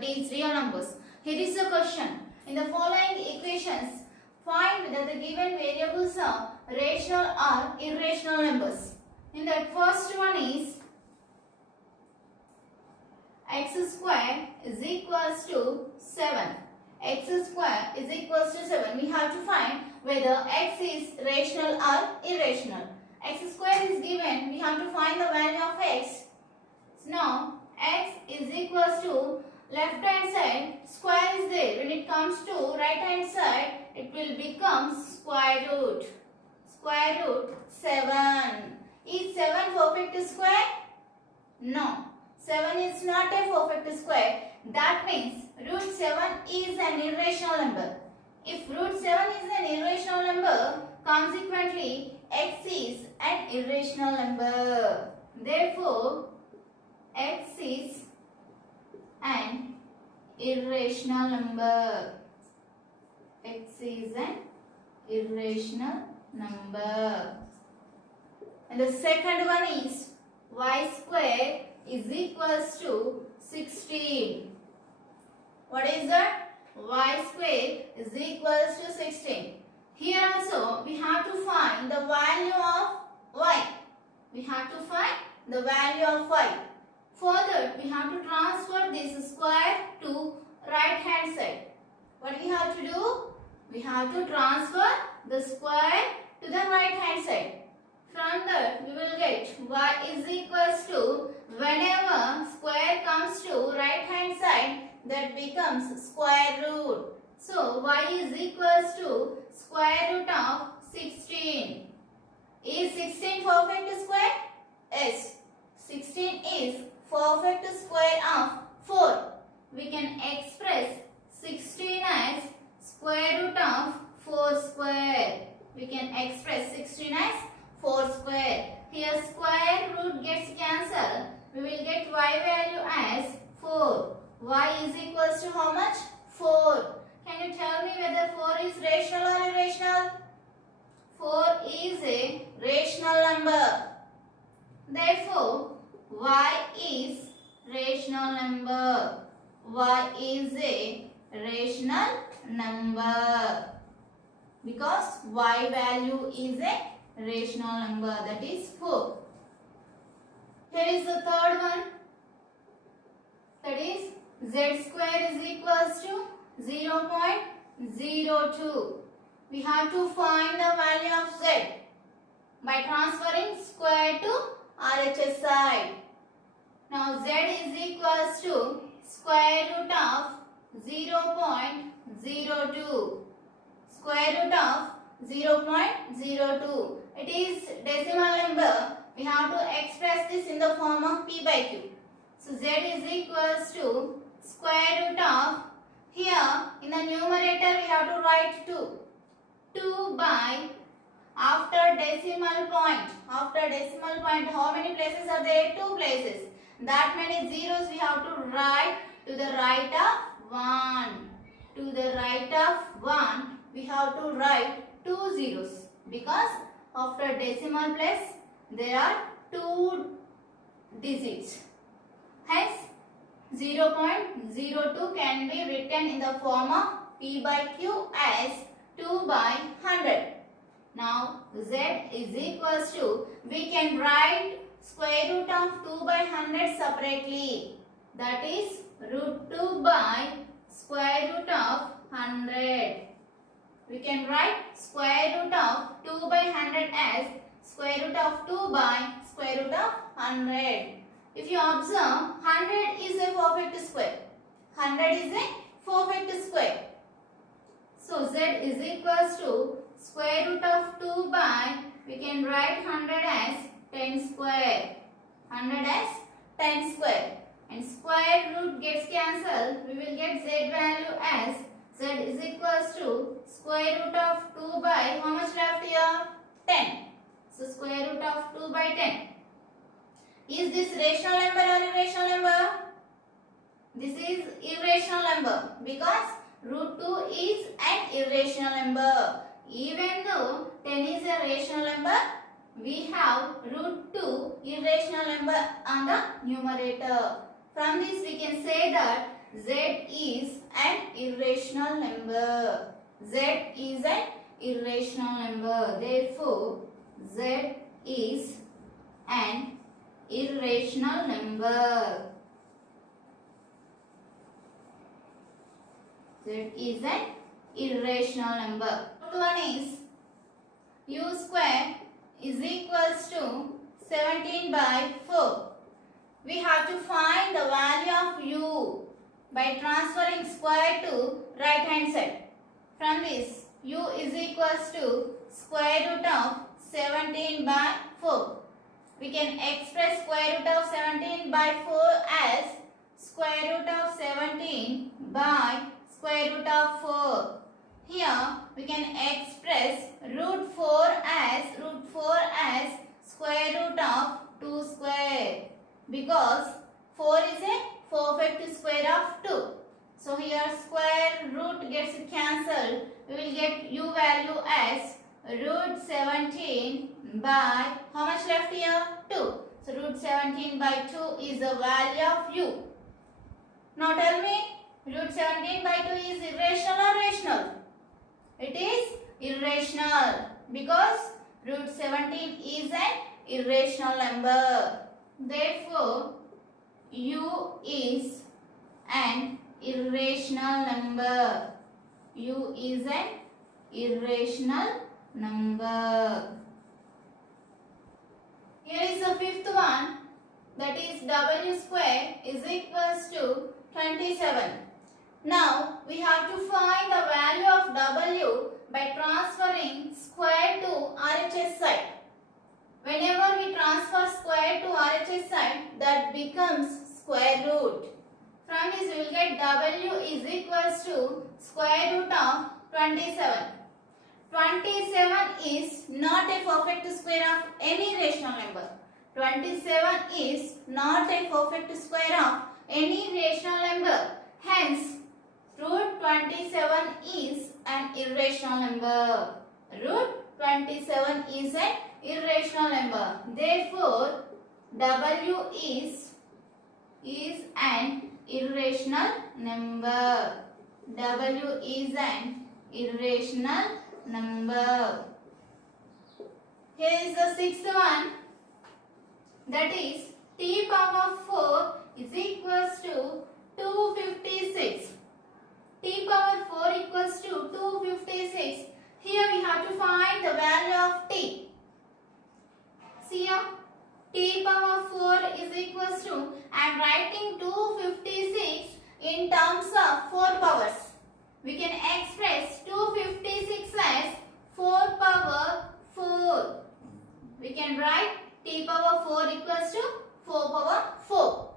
that is real numbers. Here is the question. In the following equations, find that the given variables are rational or irrational numbers. In that first one is x square is equals to 7. X square is equals to 7. We have to find whether x is rational or irrational. X square is given. We have to find the value of x. Now, x is equals to left hand side, square is there. When it comes to right hand side, it will become square root. Square root 7. Is 7 perfect square? No. 7 is not a perfect square. That means root 7 is an irrational number. If root 7 is an irrational number, consequently x is an irrational number. Therefore, x is an irrational number. X is an irrational number. And the second one is y square is equals to 16. What is that? Y square is equals to 16. Here also we have to find the value of y. We have to find the value of y. For that we have to transfer this square to right hand side. What we have to do? We have to transfer the square to the right hand side. From that we will get y is equals to, whenever square comes to right hand side, that becomes square root. So y is equals to square root of 16. Is 16 perfect square? Yes. 16 is perfect square of 4. We can express 16 as square root of 4 square. We can express 16 as 4 square. Here square root gets cancelled. We will get y value as 4. Y is equals to how much? 4. Can you tell me whether 4 is rational or irrational? 4 is a rational number. Therefore, y is rational number. Y is a rational number. Because y value is a rational number, that is 4. Here is the third one, that is z square is equals to 0.02. We have to find the value of z by transferring square to RHS side. Now z is equals to square root of 0.02. Square root of 0.02. It is decimal number. We have to express this in the form of p by q. So z is equals to square root of, here in the numerator we have to write 2. 2 by, after decimal point. After decimal point, how many places are there? 2 places. That many zeros we have to write to the right of 1. To the right of 1 we have to write 2 zeros. Because after decimal place there are 2 digits. Hence 0.02 can be written in the form of p by q as 2 by 100. Now z is equals to, we can write square root of 2 by 100 separately. That is root 2 by square root of 100. We can write square root of 2 by 100 as square root of 2 by square root of 100. If you observe, 100 is a perfect square. 100 is a perfect square. So z is equals to square root of 2 by, we can write 100 as 10 square. 100 as 10 square. And square root gets cancelled. We will get z value as z is equals to square root of 2 by, how much left here? 10. So square root of 2 by 10. Is this rational number or irrational number? This is irrational number because root 2 is an irrational number. Even though 10 is a rational number, we have root 2 irrational number on the numerator. From this we can say that Z is an irrational number. Z is an irrational number. Therefore, Z is an irrational number. Z is an irrational number. Fourth one is u square is equals to 17 by 4. We have to find the value of u by transferring square to right hand side. From this, u is equals to square root of 17 by 4. We can express square root of 17 by 4 as square root of 17 by square root of 4. Here we can express root 4 as square root of 2 square, because 4 is a 4 factor square of 2. So here square root gets cancelled. We will get u value as root 17 by, how much left here? 2. So root 17 by 2 is the value of u. Now tell me, root 17 by 2 is irrational or rational? It is irrational, because root 17 is an irrational number. Therefore, u is an irrational number. U is an irrational number. Here is the fifth one, that is w square is equals to 27. Now we have to find the value of w by transferring square to RHS side. Whenever we transfer square to RHS side, that becomes square root. From this we will get w is equals to square root of 27. 27 is not a perfect square of any rational number. 27 is not a perfect square of any rational number. Hence, root 27 is an irrational number. Root 27 is an irrational number. Therefore, w is an irrational number. W is an irrational number. Here is the sixth one, that is t power 4 is equals to 256. T power 4 equals to 256. Here we have to find the value of t. See here, t power 4 is equals to, I am writing 256 in terms of 4 powers. We can express 256 as 4 power 4. We can write t power 4 equals to 4 power 4.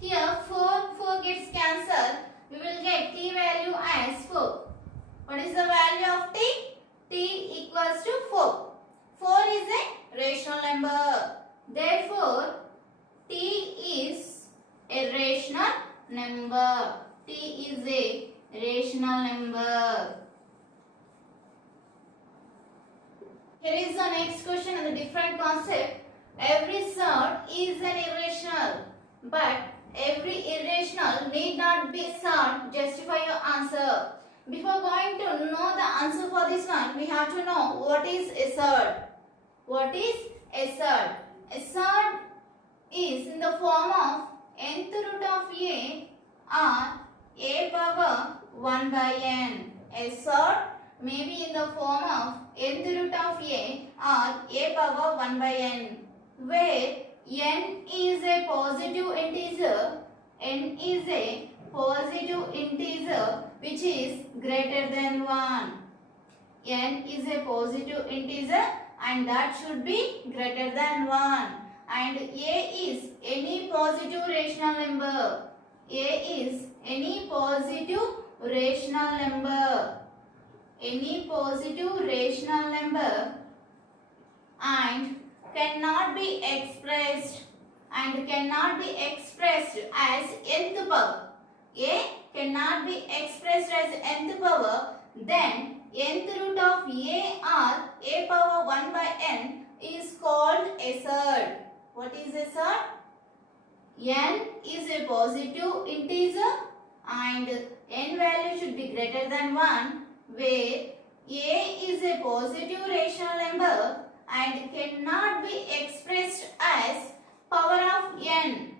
Here 4 gets cancelled. We will get t value as 4. What is the value of t? T equals to 4. 4 is a rational number. Therefore, t is a rational number. T is a rational number. Here is the next question and the different concept. Every surd is an irrational, but every irrational need not be surd. Justify your answer. Before going to know the answer for this one, we have to know what is a surd. What is a surd? A surd is in the form of nth root of a or a power 1 by n. A surd may be in the form of nth root of a or a power 1 by n, where n is a positive integer. N is a positive integer which is greater than 1. N is a positive integer and that should be greater than 1. And a is any positive rational number. A is any positive rational number. Any positive rational number and cannot be expressed as nth power. A cannot be expressed as nth power, then nth root of a or a power 1 by n is called a surd. What is a surd? N is a positive integer and n value should be greater than 1, where a is a positive rational number and cannot be expressed as power of n,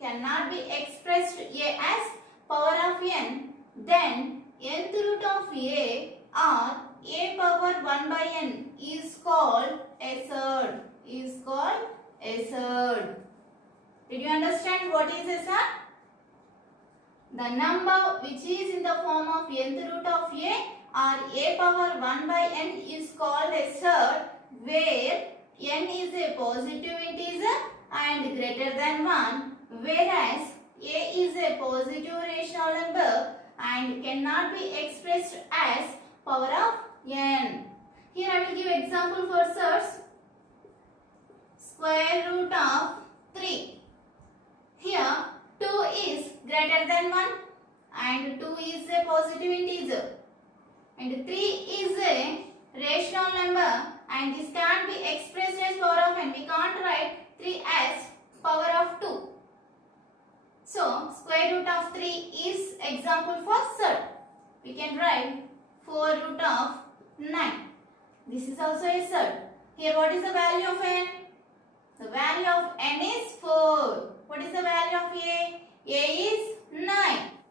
cannot be expressed as power of n, then nth root of a or a power 1 by n is called a surd, is called a surd. Did you understand what is a surd? The number which is in the form of nth root of a or a power 1 by n is called a surd, where n is a positive integer and greater than 1, whereas a is a positive rational number and cannot be expressed as power of n. Here I will give example for surds. Square root of 3. Here 2 is greater than 1 and 2 is a positive integer and 3 is a rational number and this can't be expressed as power of n. We can't write 3 as power of 2. So square root of 3 is example for surd. We can write 4 root of 9. This is also a surd. Here what is the value of n? The value of n is 4. What is the value of a? A is 9.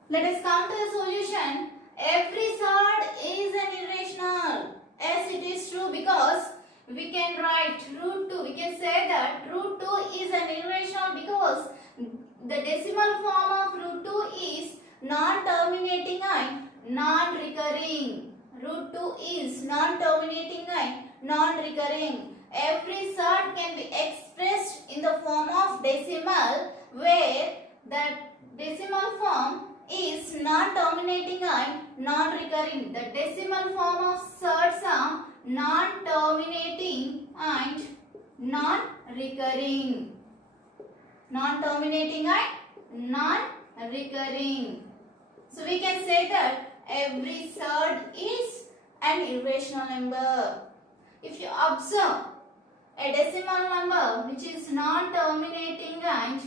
Let us come to the solution. Every surd is an irrational. Yes, it is true because we can write root 2. We can say that root 2 is an irrational because the decimal form of root 2 is non-terminating and non-recurring. Root 2 is non-terminating and non-recurring. Every surd can be expressed in the form of decimal, where that decimal form is non-terminating and non-recurring. The decimal form of surds are non-terminating and non-recurring. Non-terminating and non-recurring. So we can say that every surd is an irrational number. If you observe a decimal number which is non-terminating and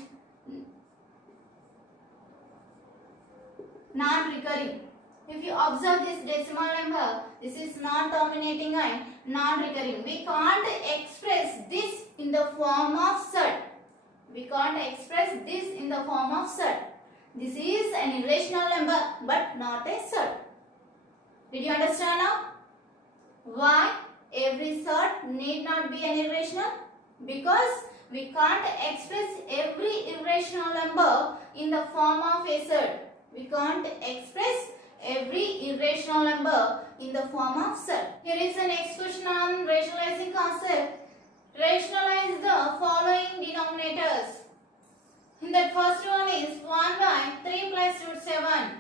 non-recurring. If you observe this decimal number, this is non-terminating and non-recurring. We can't express this in the form of surd. We can't express this in the form of surd. This is an irrational number but not a surd. Did you understand now? Why every surd need not be an irrational? Because we can't express every irrational number in the form of a surd. We can't express every irrational number in the form of surd. Here is the next question on rationalizing concept. Rationalize the following denominators. In that first one is 1 by 3 plus root 7.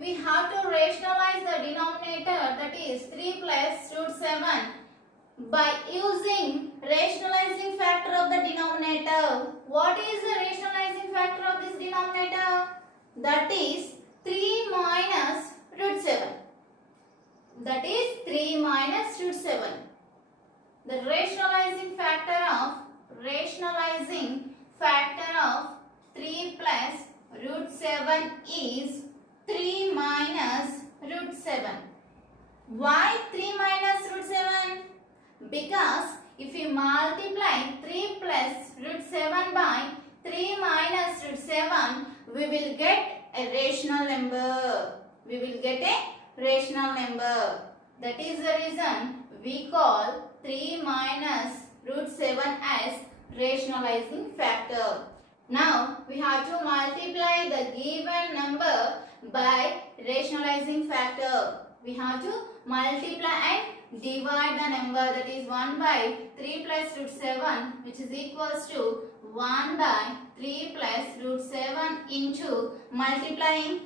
We have to rationalize the denominator, that is 3 plus root 7, by using rationalizing factor of the denominator. What is the rationalizing factor of this denominator? That is 3 minus root 7. That is 3 minus root 7. The rationalizing factor of 3 plus root 7 is 3 minus root 7. Why 3 minus root 7? Because if we multiply 3 plus root 7 by 3 minus root 7, we will get a rational number. We will get a rational number. That is the reason we call 3 minus root 7 as rationalizing factor. Now we have to multiply the given number by rationalizing factor. We have to multiply and divide the number, that is 1 by 3 plus root 7, which is equals to 1 by 3 plus root 7 into multiplying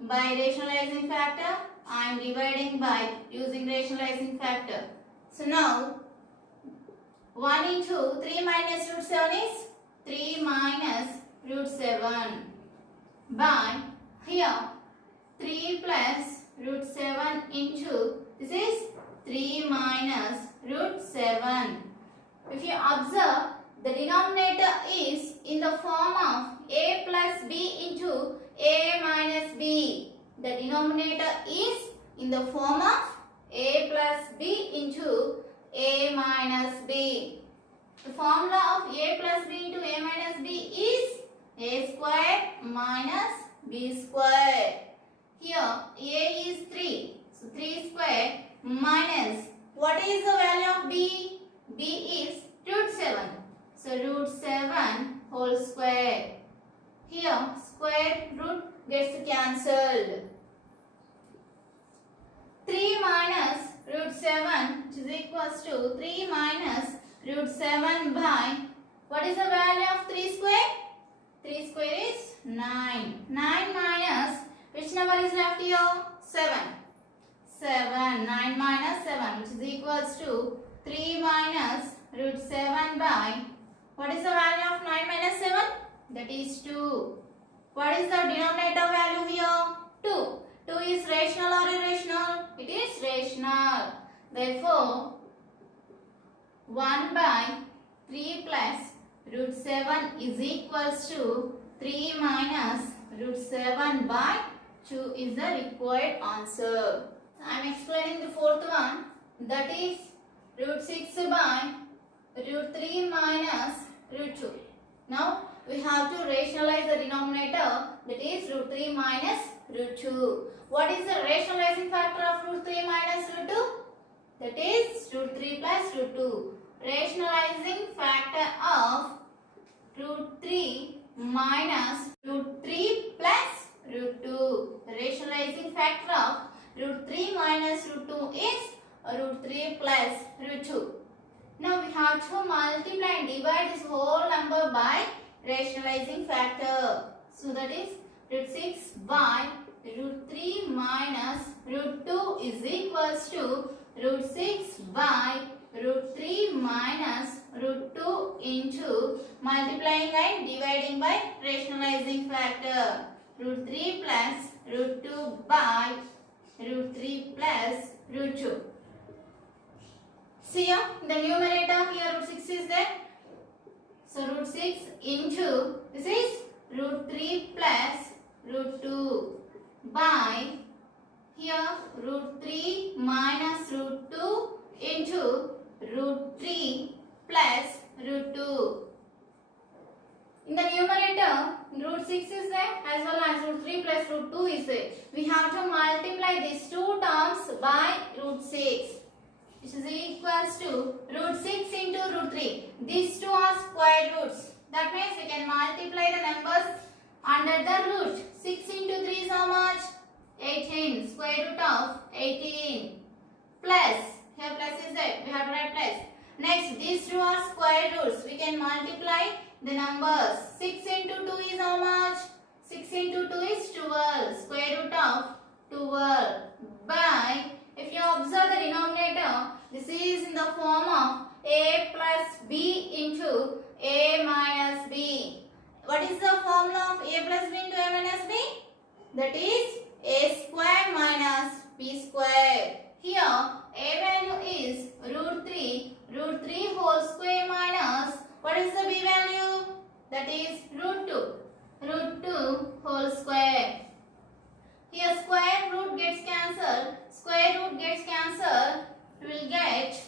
by rationalizing factor and dividing by using rationalizing factor. So now 1 into 3 minus root 7 is 3 minus root 7 by here 3 plus root 7 into this is 3 minus root 7. If you observe, the denominator is in the form of a plus b into a minus b. The denominator is in the form of a plus b into a minus b. The formula of a plus b into a minus b is a square minus b square. Here a is 3. So 3 square minus, what is the value of b? B is root 7. So root 7 whole square. Here square root gets cancelled. 3 minus root 7, which is equals to 3 minus root 7 by, what is the value of 3 square? 3 square is 9. 9 minus, which number is left here? 7. 7. 9 minus 7, which is equals to 3 minus root 7 by, what is the value of 9 minus 7? That is 2. What is the denominator value here? 2. 2 is rational or irrational? It is rational. Therefore, 1 by 3 plus root 7 is equals to 3 minus root 7 by 2 is the required answer. I am explaining the fourth one, that is root 6 by root 3 minus root 2. Now we have to rationalize the denominator, that is root 3 minus root 2. What is the rationalizing factor of root 3 minus root 2? That is root 3 plus root 2. Rationalizing factor of root 3 minus root 3 plus root 2. The rationalizing factor of root 3 minus root 2 is root 3 plus root 2. Now we have to multiply and divide this whole number by rationalizing factor. So that is root 6 by root 3 minus root 2 is equals to root 6 by root 3 minus root 2 into multiplying and dividing by rationalizing factor. Root 3 plus root 2 by root 3 plus root 2. See here, the numerator here root 6 is there. So root 6 into, this is root 3 plus root 2 by, here root 3 minus root 2 into root 3 plus root 2. In the numerator, root 6 is there as well as root 3 plus root 2 is there. We have to multiply these two terms by root 6. Which is equals to root 6 into root 3. These two are square roots. That means we can multiply the numbers under the root. 6 into 3 is how much? 18. Square root of 18. Plus. Here plus is there. We have to write plus. Next, these two are square roots. We can multiply the numbers. 6 into 2 is how much? 6 into 2 is 12. Square root of 12. By, if you observe the denominator, this is in the form of a plus b into a minus b. What is the formula of a plus b into a minus b? That is a square minus b square. Here a value is root 3. Root 3 whole square minus, what is the b value? That is root 2. Root 2 whole square. Here square root gets cancelled. Square root gets cancelled. We will get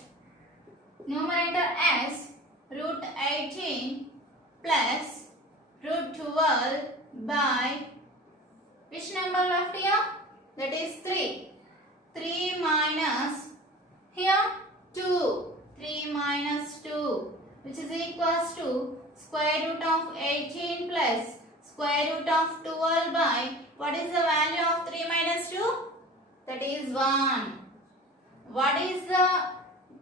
numerator as root 18 plus root 12 by, which number left here? That is 3. 3 minus, here 2. 3 minus 2, which is equals to square root of 18 plus square root of 12 by, what is the value of 3 minus 2? That is 1. What is the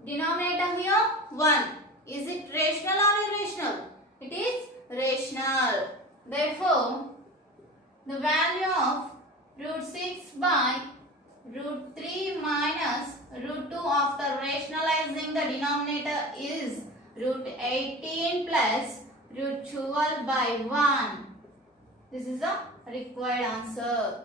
denominator here? 1. Is it rational or irrational? It is rational. Therefore, the value of root 6 by root 3 minus root 2 after rationalizing the denominator is root 18 plus root 12 by 1. This is the required answer.